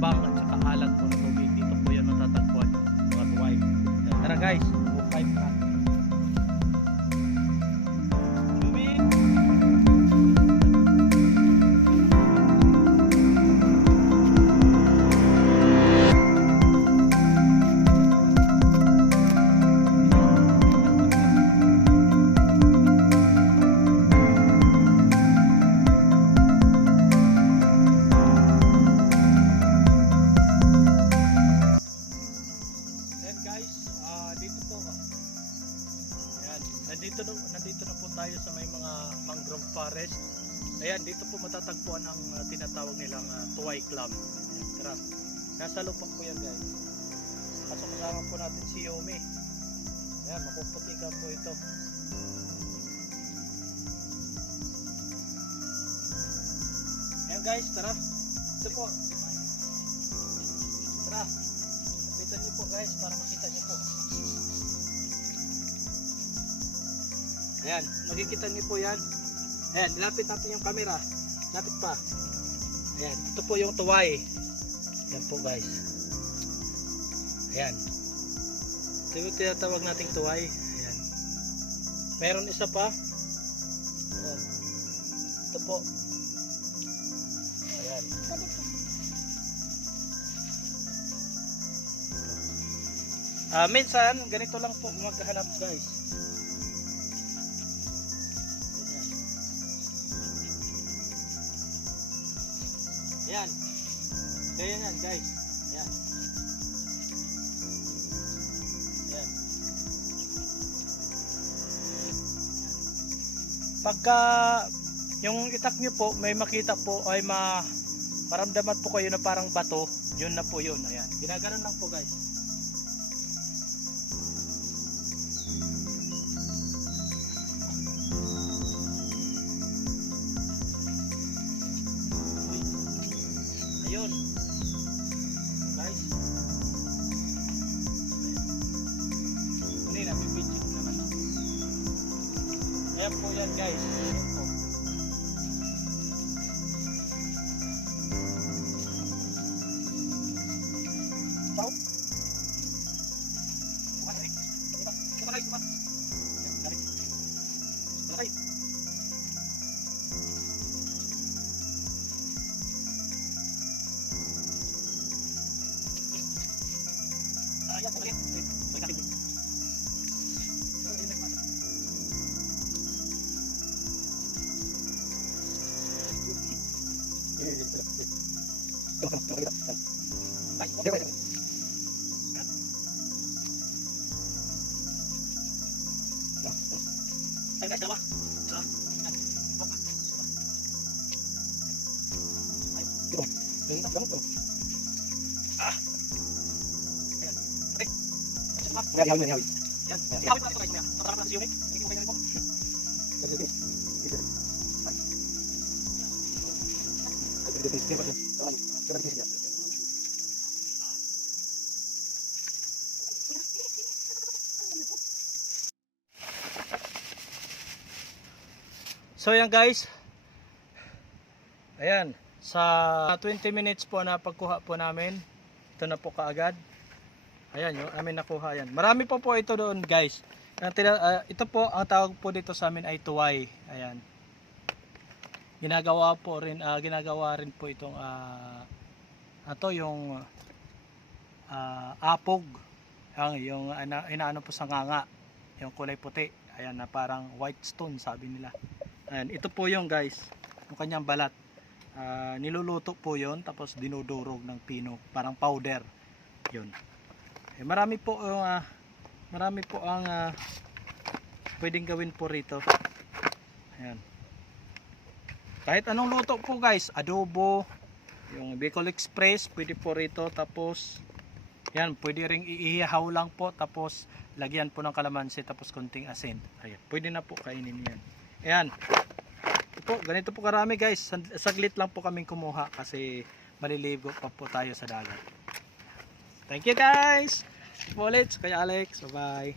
matabang at saka alat po na tubig. Dito po yan matatagpuan yung mga tuway. Tara guys, move 5 na. Nandito na po tayo sa may mga mangrove forest. Ayan, dito po matatagpuan ang tinatawag nilang tuway clam. Ayan, tara. Nasa lupa po yan guys. Kaso kasama po natin si Yomi. Ayan, mapuputi ka po ito. Ayan guys, tara. Ito po. Tara. Lapitan niyo po guys para makita niyo po. Ayan, makikita niyo po yan. Ayan, lapit natin yung camera. Lapit pa. Ayan, ito po yung tuway. Ayan po guys. Ayan. Ito yung tinatawag nating tuway. Ayan. Meron isa pa. Oh. Ito po. Ayan. Minsan, ganito lang po maghahanap guys. Ayan. Ayan yan guys. Ayan. Ayan. Pagka yung itak nyo po may makita po ay maramdaman po kayo na parang bato, yun na po yun. Ayan. Ginaganon lang po guys. Ayun guys, hindi na bibidyo naman ako. Ayan po yan guys. Ayan po. Pau kumaray ayan, balik. Balik natin. Ayan guys, dalawa. Yan. Ihawin natin ito guys. Napatarap natin si Yumi. Hindi mo kayo po. So yan guys. Ayan. Sa 20 minutes po na pagkuha po namin. Ito na po kaagad. Ayan yung amin nakuha yan. Marami po ito doon guys. Ito po ang tawag po dito sa amin ay tuway. Ayan. Ginagawa rin po itong yung apog. Yung inaano po sa nganga. Yung kulay puti. Ayan na parang white stone sabi nila. Ayan, ito po yung guys. Yung kanyang balat. Niluluto po yon tapos dinudurog ng pino. Parang powder. Yun. Marami po ang pwedeng gawin po rito. Ayan. Kahit anong luto po guys, adobo, yung Bicol Express, pwede po rito. Tapos yan, pwede ring iihaw lang po tapos lagyan po ng kalamansi tapos konting asin. Ayan, pwede na po kainin yan. Ayan. Ganito po karami guys. Saglit lang po kaming kumuha kasi maliligo pa po tayo sa dagat. Thank you guys. Ulit kay Alex. Bye bye.